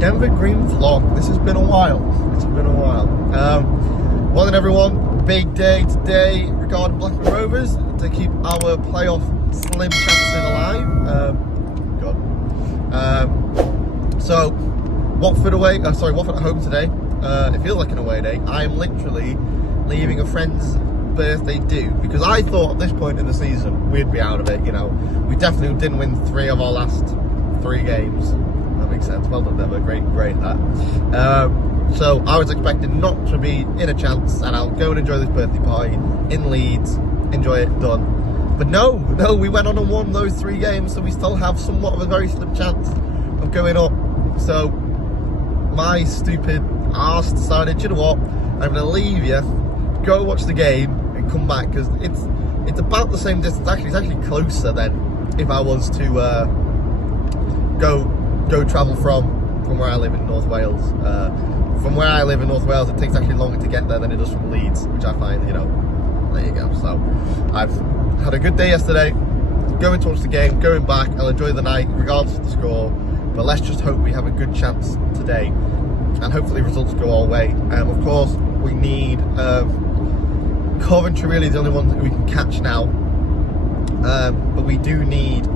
Denver Green vlog. This has been a while. Morning everyone, big day today regarding Blackburn Rovers to keep our playoff slim chances alive. So Watford away, Watford at home today. It feels like an away day. I am literally leaving a friend's birthday do, because I thought at this point in the season we'd be out of it. You know, we definitely didn't win 3 of our last 3 games. That makes sense. Well done, Denver. Great that. So I was expecting not to be in a chance, and I'll go and enjoy this birthday party in Leeds, enjoy it, done. But no, we went on and won those 3 games, so we still have somewhat of a very slim chance of going up. So my stupid arse decided, you know what, I'm going to leave you, go watch the game and come back, because it's about the same distance. Actually, it's actually closer than if I was to go travel from where I live in North Wales. From where I live in North Wales, it takes actually longer to get there than it does from Leeds, which I find, you know, there you go. So I've had a good day yesterday, going to watch the game, going back, I'll enjoy the night regardless of the score, but let's just hope we have a good chance today, and hopefully results go our way. Of course, we need Coventry really is the only one that we can catch now, but we do need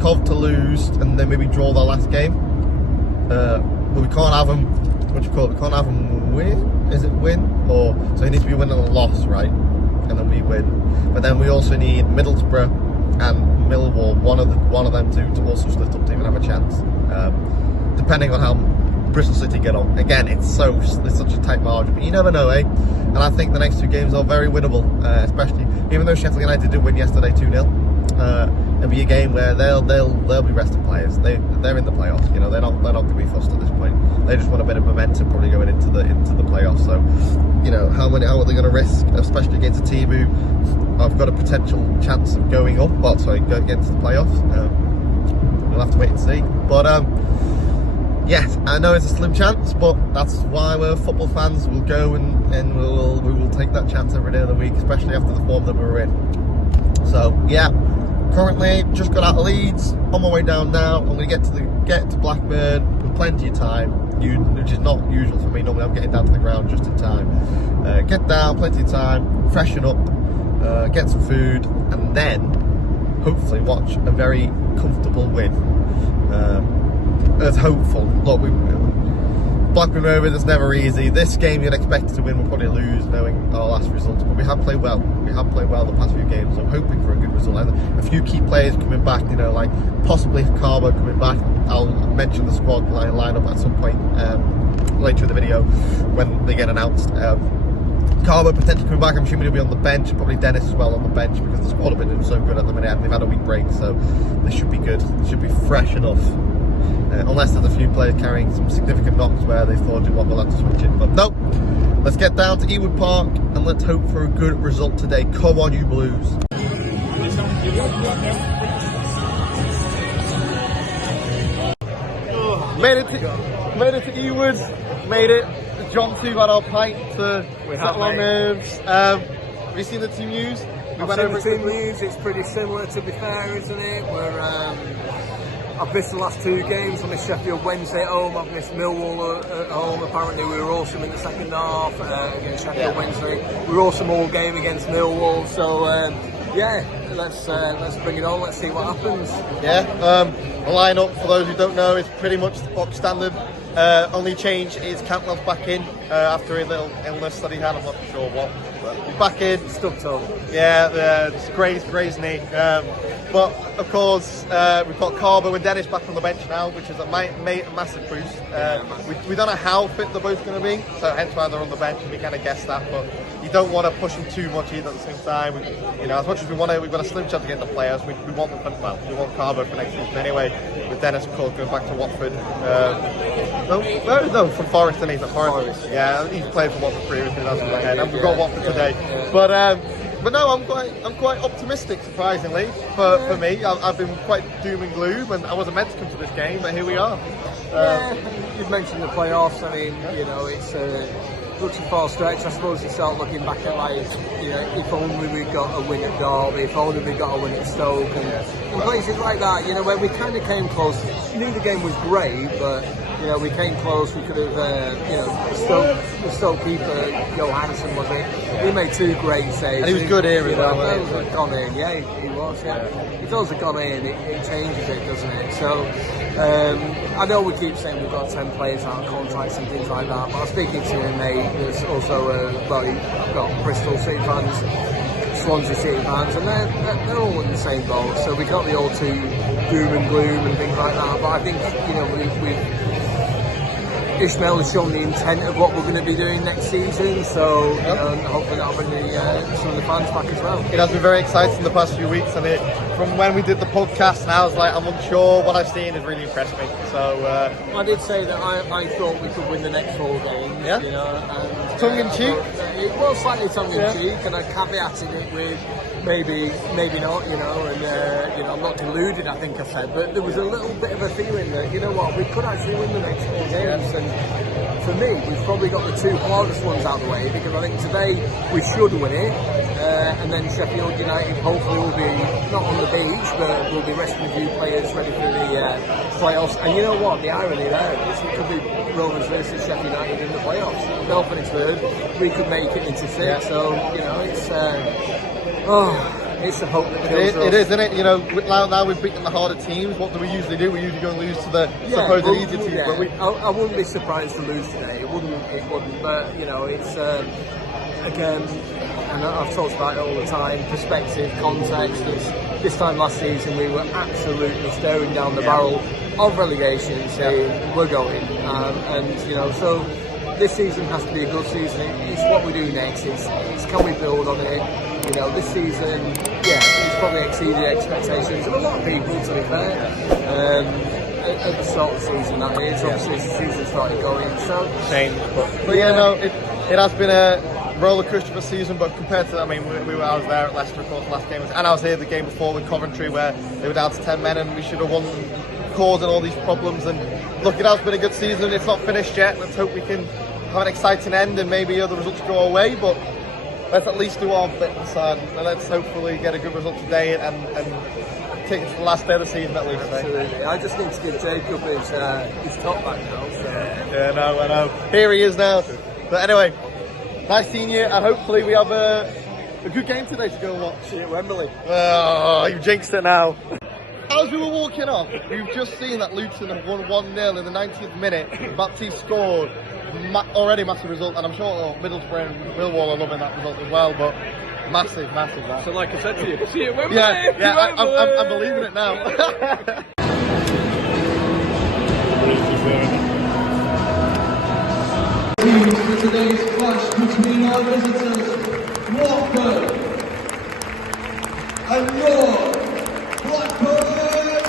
Cov to lose and then maybe draw their last game, but we can't have them, we can't have them win, is it win? Or, so it needs to be win and a loss, right? And then we win. But then we also need Middlesbrough and Millwall, one of them two, to also split up to even have a chance, depending on how Bristol City get on. Again, it's such a tight margin, but you never know, eh? And I think the next 2 games are very winnable, especially even though Sheffield United did win yesterday 2-0. It'll be a game where they'll be resting players. They're in the playoffs. You know, they're not going to be fussed at this point. They just want a bit of momentum probably going into the playoffs. So, you know, how are they going to risk, especially against a team who I've got a potential chance of going up? Well, sorry, going against the playoffs. We'll have to wait and see. But yes, I know it's a slim chance, but that's why we're football fans. We'll go and we will take that chance every day of the week, especially after the form that we're in. So yeah, currently just got out of Leeds, on my way down now. I'm going to get to Blackburn with plenty of time, which is not usual for me. Normally I'm getting down to the ground just in time. Get down, plenty of time, freshen up, get some food, and then hopefully watch a very comfortable win. As hopeful. Look, Blackburn Rovers, it's never easy. This game you'd expect to win, we'll probably lose knowing our last results, but we have played well. We have played well the past few games, so I'm hoping for a good result. And a few key players coming back, you know, like possibly Carbo coming back. I'll mention the squad lineup at some point later in the video when they get announced. Carbo potentially coming back. I'm assuming he'll be on the bench, probably Dennis as well on the bench, because the squad have been doing so good at the minute and they've had a week break, so they should be good. They should be fresh enough. Unless there's a few players carrying some significant knocks where they thought, we'll have to switch it. But no, let's get down to Ewood Park and let's hope for a good result today. Come on, you Blues. Made it to Ewood. Made it. John 2 had our pint to settle our nerves. Have you seen the team news? I've seen the team news. It's pretty similar, to be fair, isn't it? I've missed the last 2 games. I missed Sheffield Wednesday at home. I've missed Millwall at home. Apparently we were awesome in the second half against Sheffield Wednesday. We were awesome all game against Millwall. So yeah, let's bring it on. Let's see what happens. Yeah, the lineup, for those who don't know, is pretty much the box standard. Only change is Cantwell's back in after a little illness that he had. I'm not sure what. But he's back in. Stuck toe. Yeah, it's Gray's knee. But of course, we've got Carbo and Dennis back on the bench now, which is a massive boost. We don't know how fit they're both going to be, so hence why they're on the bench, and we kind of guessed that. But you don't want to push them too much either at the same time. You know, as much as we want to, we've got a slim chance to get the players. We want them for, well, we want Carbo for next season anyway. With Dennis, of course, going back to Watford. No, from Forest, and he's at Forest. Yeah, he's played for Watford previously. That's in my head. And we've got Watford today, but no, I'm quite optimistic, surprisingly for me. I've been quite doom and gloom, and I wasn't meant to come to this game, but here we are. Yeah, you've mentioned the playoffs. I mean, you know, it's such a far stretch. I suppose you start looking back at, like, you know, if only we got a win at Derby, if only we got a win at Stoke, and places like that, you know, where we kind of came close. Knew the game was great, but You know, we came close. We could have, you know, the Stoke keeper, Johansson, was it? He made 2 great saves. And he was good here as well. If those had gone in, yeah, he was. Yeah. If those had gone in, it changes it, doesn't it? So I know we keep saying we've got 10 players out of contracts and things like that, but I was speaking to a mate that's also I've got Bristol City fans, Swansea City fans, and they're all in the same boat. So we can't be all too doom and gloom and things like that. But I think, you know, we've Ishmael has shown the intent of what we're going to be doing next season, so you know, and hopefully that'll bring some of the fans back as well. It has been very exciting the past few weeks, and from when we did the podcast, and I was like, I'm unsure. What I've seen has really impressed me. So I did say that I thought we could win the next 4 games. Yeah. You know, and, tongue in cheek. It was slightly tongue in cheek, and I caveated it with maybe not. You know, and you know, I'm not deluded. I think I said, but there was a little bit of a feeling that, you know what, we could actually win the next 4 games. And for me, we've probably got the 2 hardest ones out of the way, because I think today we should win it, and then Sheffield United hopefully will be not on the beach, but we'll be resting a few players ready for the playoffs. And you know what, the irony there is it could be Rovers versus Sheffield United in the playoffs. They'll finish 3rd, we could make it into 6th. Yeah. So you know, it's the hope that kills us. It is, isn't it? You know, now we've beaten the harder teams. What do we usually do? We usually go and lose to the supposed easier teams. Yeah. But I wouldn't be surprised to lose today. It wouldn't. But you know, it's again, and I've talked about it all the time. Perspective, context. This time last season, we were absolutely staring down the barrel of relegation, saying we're going, and you know, so. This season has to be a good season. It's what we do next. It's can we build on it? You know, this season, it's probably exceeded expectations of a lot of people, to be fair. At the start of the season, that is. Obviously, as the season started going. So shame, but yeah, no, it has been a roller coaster of a season. But compared to, I mean, I was there at Leicester, of course, last game, and I was here the game before with Coventry, where they were down to 10 men, and we should have won, causing all these problems. And look, it has been a good season. It's not finished yet. Let's hope we can have an exciting end and maybe other results go our way, but let's at least do our bit inside, and let's hopefully get a good result today and take it to the last day of the season at least. Absolutely. I just need to give Jacob his top back now. So. Yeah, no, I know. Here he is now. But anyway, nice seeing you, and hopefully we have a good game today to go and watch. See you at Wembley. Oh, you jinxed it now. As we were walking off, we've just seen that Luton have won 1-0 in the 90th minute. Baptiste scored. Already massive result, and I'm sure Middlesbrough and Millwall are loving that result as well, but massive that. So like I said to you, see you at Wembley. Yeah, I'm believing it now. For today's clash between our visitors, Watford, and your Blackburn Rovers.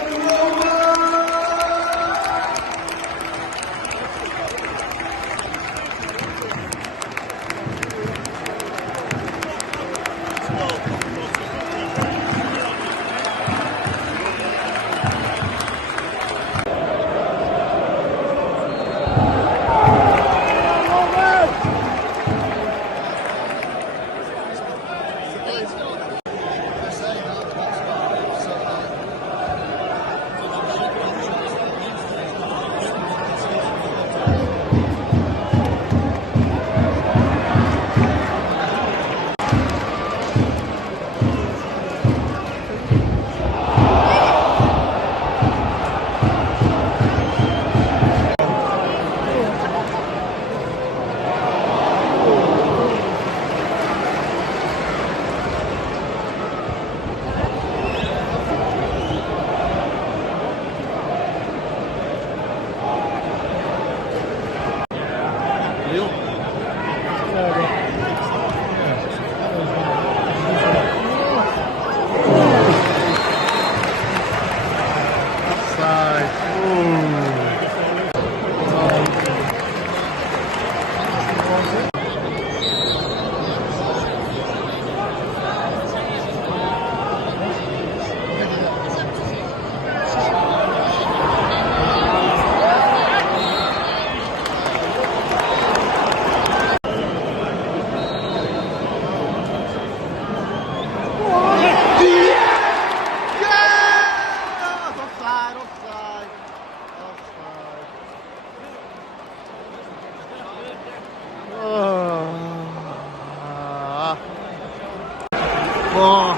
Oh,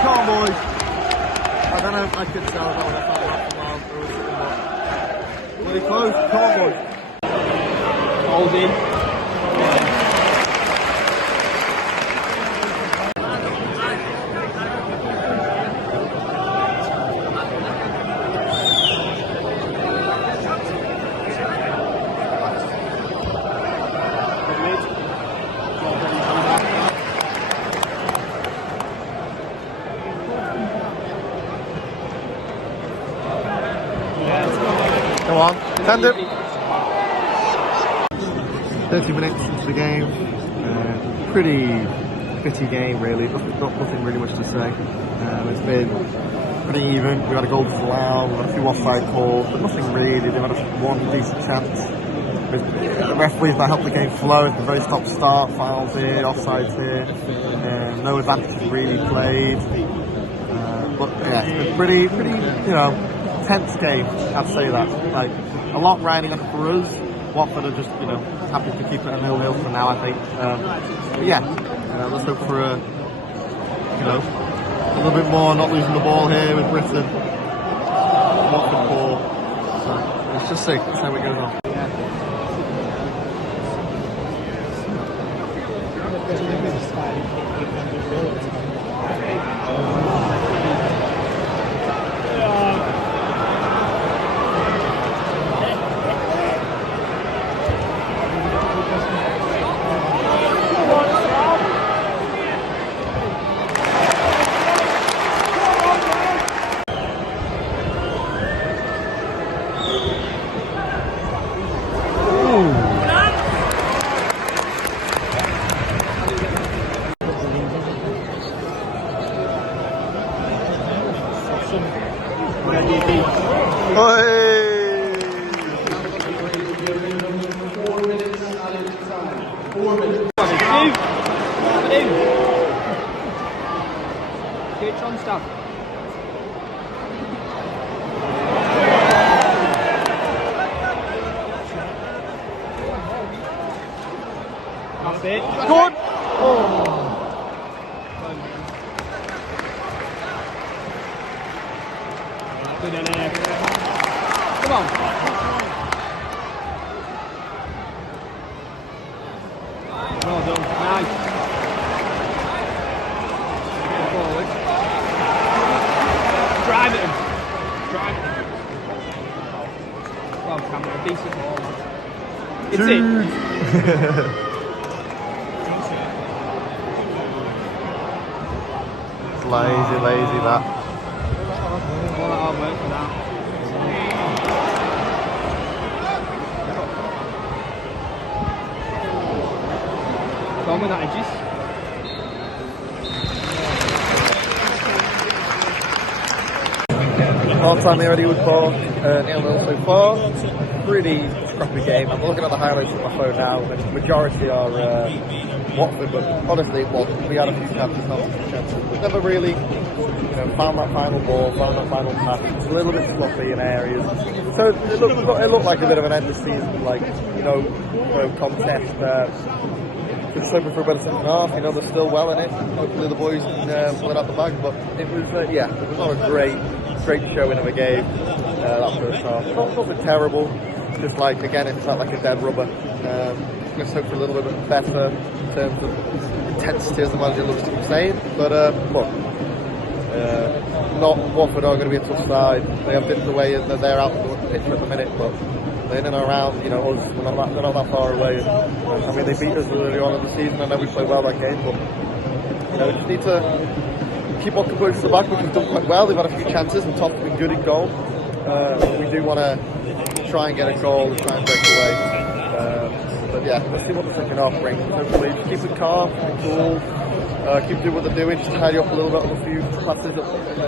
come on, boys. I don't know if I could tell that when I found out from miles or something, but really close. Come on, boys. Holding. Come on, send it. 30 minutes into the game. Pretty bitty game, really. Nothing really much to say. It's been pretty even. We had a goal disallowed, we had a few offside calls, but nothing really. They've had one decent chance. The referees that helped the game flow. It's been very stop-start, fouls here, offsides here. No advantage really played. But yeah, it's been pretty, tense game, I'd say that. Like, a lot riding on for us. Watford are just, happy to keep it a 0-0 for now, I think. But yeah, let's hope for a little bit more, not losing the ball here with Britain. Watford 4. So, let's just see how it goes on. That's it. Good! Oh. Come on. Well done. Nice. Forward. Drive at him. Drive at him. Well, Cameron, a decent ball. It's it. Lazy that. All that hard work for that. Go on with that, edges. Half time here at Wood Park, 0-0 so far. Pretty scrappy game. I'm looking at the highlights on my phone now. The majority are Watford, but honestly it wasn't. We had a few chances, but never really found that final ball, found that final pass. It's a little bit sloppy in areas. So it looked like a bit of an end of season, contest. Just hoping for a better second half. They're still well in it. Hopefully the boys can pull it out the bag. But it was it was not a great showing of a game that first half. Nothing terrible. Just again, it felt like a dead rubber. Let's hope for a little bit better in terms of intensity, as the manager loves to keep saying. But look, Watford are going to be a tough side. They have been the way that they're out the pitch at the minute, but they're in and around. Us, they're not that far away. I mean, they beat us early on in the season. I know we played well that game, but we just need to keep on composure to the back, which we've done quite well. They've had a few chances, and Todd's been good in goal. We do want to try and get a goal and try and break away. But yeah, let's see what the second half brings. Hopefully, just keep it calm, keep it cool, keep doing what they're doing, just tidy up a little bit on a few passes at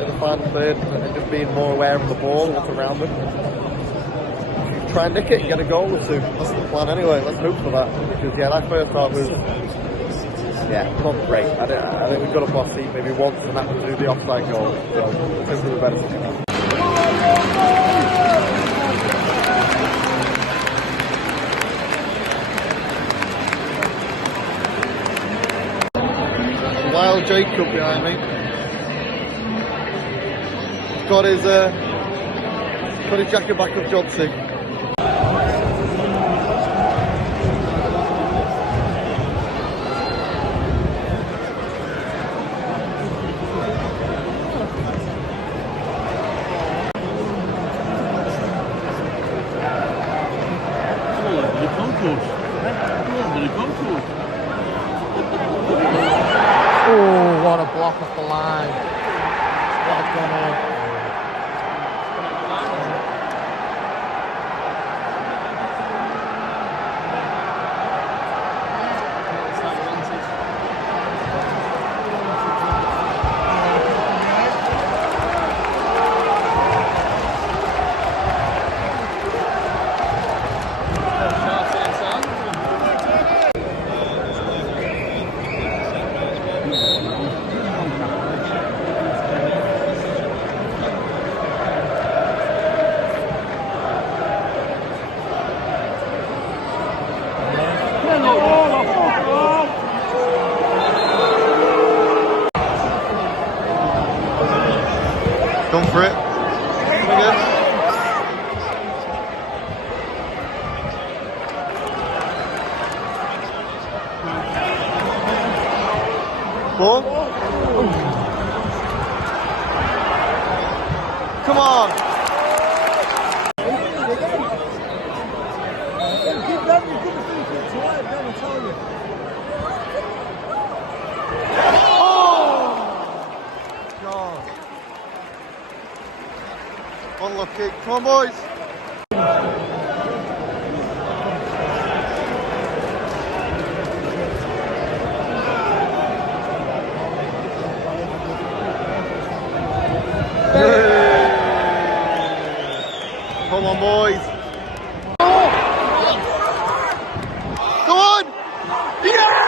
the final third, and just being more aware of the ball and what's around them. Try and nick it and get a goal or two. That's the plan anyway. Let's hope for that, because that first half was not great. I think we got up our seat maybe once, and that was through the offside goal. So let's hope for the better second half. Wild Jacob behind me. Got his jacket back up, Johnson. Oh, what a block off the line. What a gunner. Gone for it. Again. Ball. Come on. Unlucky. Come on, boys. Come on, boys. Come on. Yeah!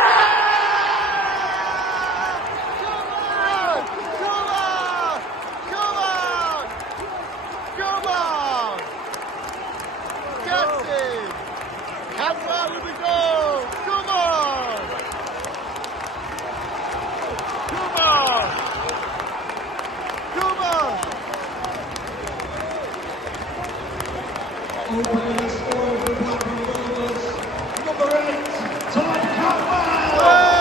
Cantwell, here we go! Come on! Come on! Come on! Opening the score for Blackburn Rovers, number 8, Todd Cantwell! Yeah!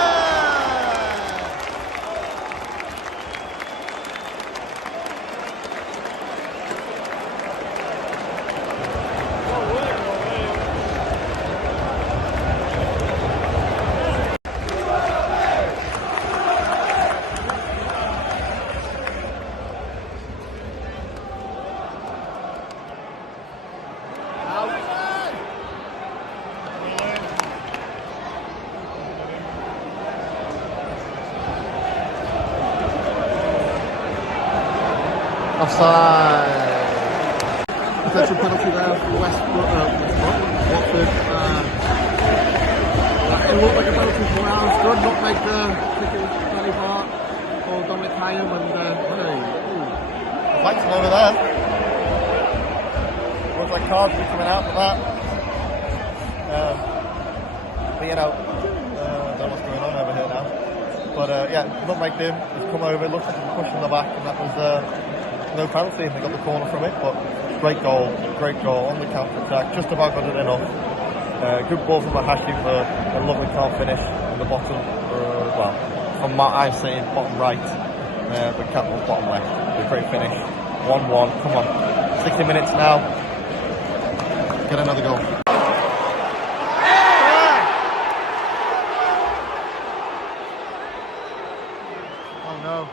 Offside. Potential penalty there for Watford. It looked like a penalty for Rounds. Good, not make the penalty part for Dominic Hyam and fighting over there. Looks like cards will be coming out for that. But you know, I don't know what's going on over here now. But yeah, not make them. He's come over. It looks like he's pushing the back, and that was. No penalty, and they got the corner from it, but great goal on the counter attack, just about got it enough. Good ball from Mahashi for a lovely calm finish in the bottom, well, from what I'm saying, bottom right, but Cantwell bottom left. A great finish, 1-1, come on, 60 minutes now, get another goal. Oh no.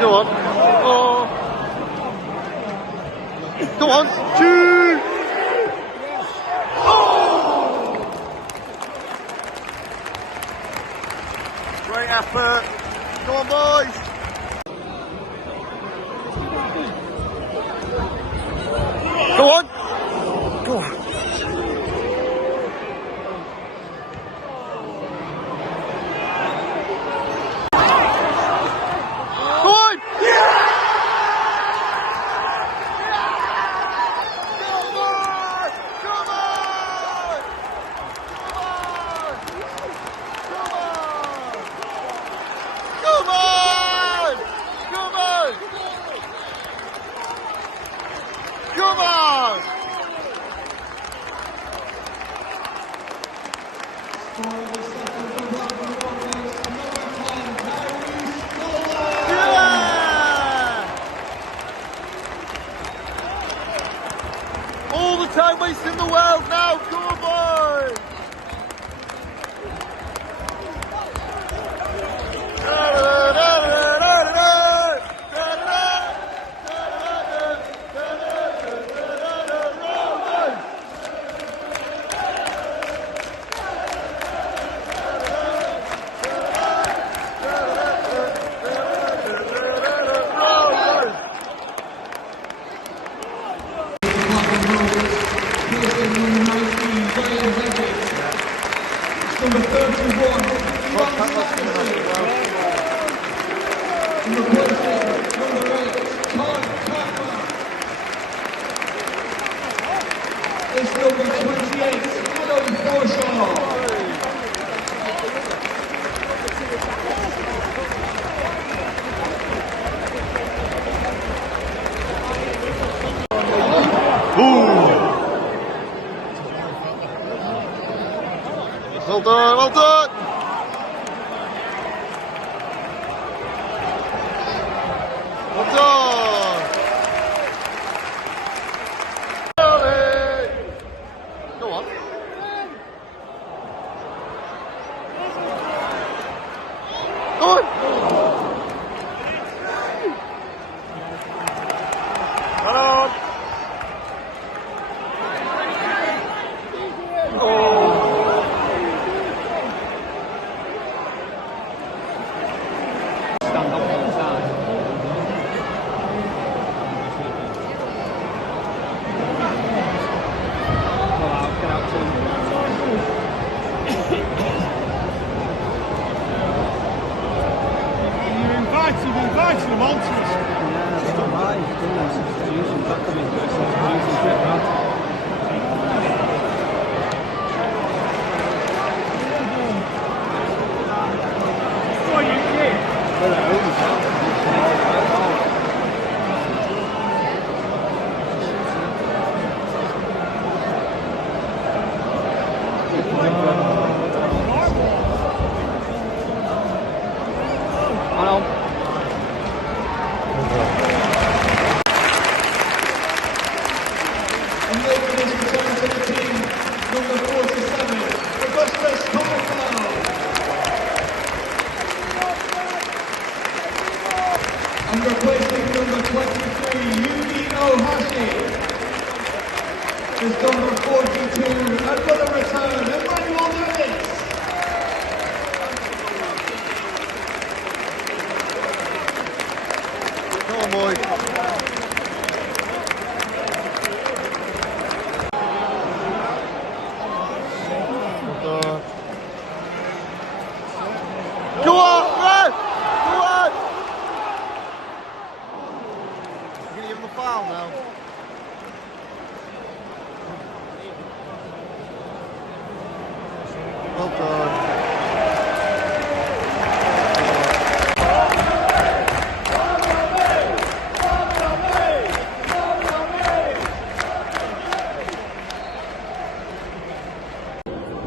Go on. Oh. Go on. Shoot. Oh. Great effort. Go on, boys. For the second for Blackburn Rovers, number 10, Tyrhys, Dolan. Yeah! All the time wasting in the world now, come on boys! Number 31, and replacing number 8, Todd. It's number 28, Adam Forshaw. Well done, well done! Well done! Go on. Go on! Come on! You've invited them on to us. Yeah, that's not right. He's doing that substitution. Back coming through substitution straight back. What you did? Well, it owns that. I know. And making his return to the team, number 47, Augustus Cantwell. And replacing number 23, Yuki Ohashi, is number 42, another return, Emmanuel Dennis. Come on, boys. Go on, run! Go on! You're gonna give him a foul now. Well done.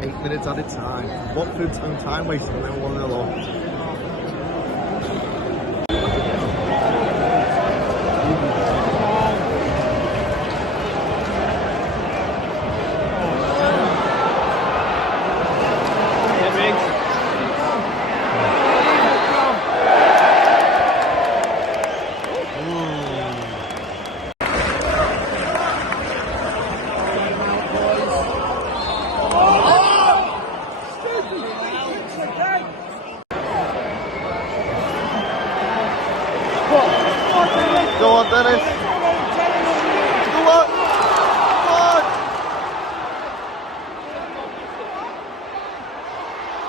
8 minutes added time. Watford's own time wasted and then 1-0 off. Go on, Dennis. Go on. Go on.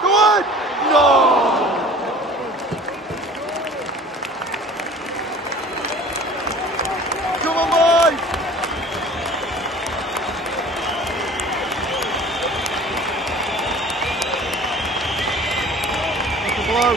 Go on. No. Come on, boys. That's a blow.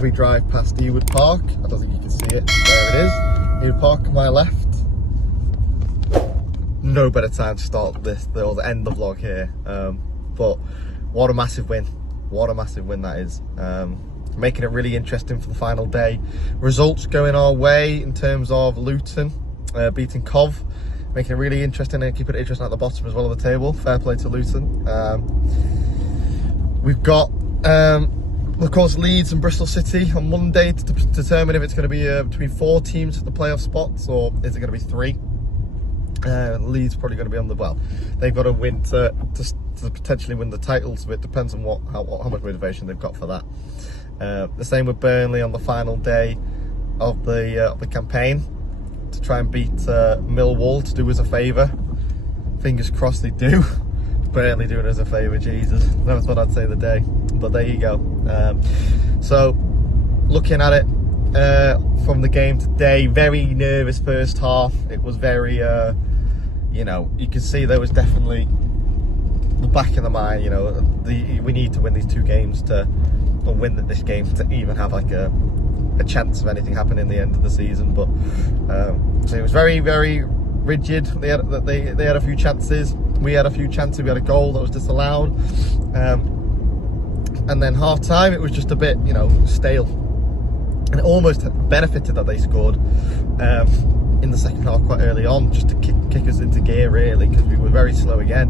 as we drive past Ewood Park. I don't think you can see it. There it is. Ewood Park on my left. No better time to start the end the vlog here. But what a massive win. What a massive win that is. Making it really interesting for the final day. Results going our way in terms of Luton beating Cov. Making it really interesting and keeping it interesting at the bottom as well of the table. Fair play to Luton. We've got, of course, Leeds and Bristol City on Monday to determine if it's going to be between 4 teams for the playoff spots, or is it going to be 3? Leeds probably going to be on the, well, they've got to win to potentially win the titles, but it depends on how much motivation they've got for that. The same with Burnley on the final day of the campaign to try and beat Millwall, to do us a favour. Fingers crossed they do. Burnley doing us a favour, Jesus. Never thought I'd say the day, but there you go. So looking at it from the game today, very nervous first half. It was very, you know, you can see there was definitely the back of the mind, you know, we need to win these 2 games or win this game to even have like a chance of anything happening in the end of the season. But so it was very, very rigid. They had a few chances. We had a few chances. We had a goal that was disallowed. And then half time, it was just a bit, you know, stale. And it almost benefited that they scored in the second half quite early on, just to kick us into gear, really, because we were very slow again.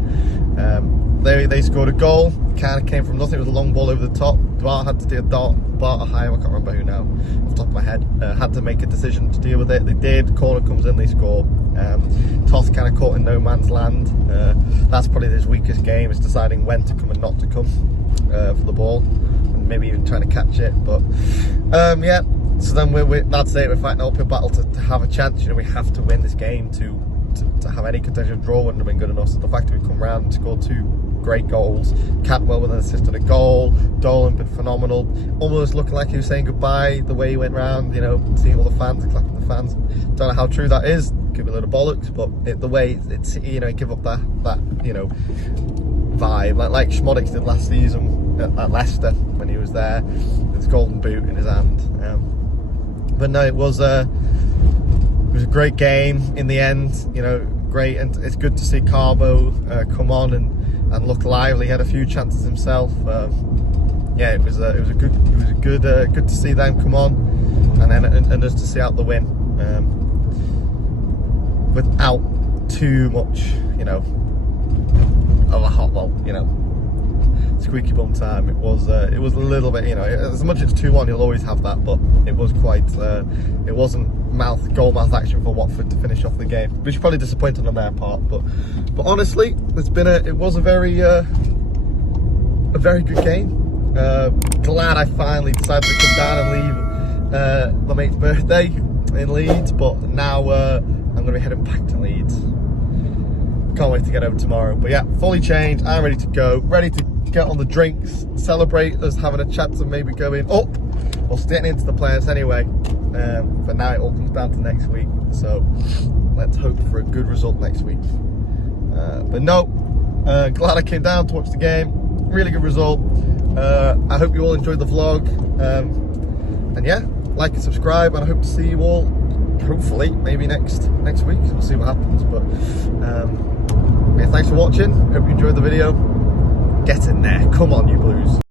They scored a goal, kind of came from nothing. It was a long ball over the top. Duarte had to do Bart or Hire, I can't remember who now, off the top of my head, had to make a decision to deal with it. They did. Corner comes in, they score. Todd kind of caught in no man's land. That's probably his weakest game, is deciding when to come and not to come for the ball, and maybe even trying to catch it. But yeah, so then that's it. We're fighting an uphill battle to have a chance. You know, we have to win this game to have any contention. Of draw wouldn't have been good enough. So the fact that we come round and scored 2 great goals, Cantwell with an assist and a goal, Dolan been phenomenal, almost looking like he was saying goodbye the way he went round, you know, seeing all the fans and clapping the fans. Don't know how true that is, give it a load of bollocks, but the way it's, you know, give up that you know, vibe like Schmodix did last season at Leicester when he was there with his golden boot in his hand. But no, it was a great game in the end, you know, great, and it's good to see Carbo come on and look lively. He had a few chances himself. Yeah, it was good to see them come on, and us to see out the win without too much, you know, of a hot, well, you know, squeaky bum time. It was a little bit, you know, as much as 2-1, you'll always have that, but it was quite, it wasn't goal mouth action for Watford to finish off the game, which is probably disappointing on their part. But honestly, it was a very good game. Glad I finally decided to come down and leave my mate's birthday in Leeds, but now I'm going to be heading back to Leeds. Can't wait to get over tomorrow. But yeah, fully changed. I'm ready to go, ready to get on the drinks, celebrate us having a chance of maybe going up or getting into the playoffs anyway. For now, it all comes down to next week. So let's hope for a good result next week. But no, glad I came down to watch the game. Really good result. I hope you all enjoyed the vlog. And yeah, like and subscribe, and I hope to see you all, hopefully, maybe next week. We'll see what happens. But yeah, thanks for watching. Hope you enjoyed the video. Get in there. Come on, you Blues.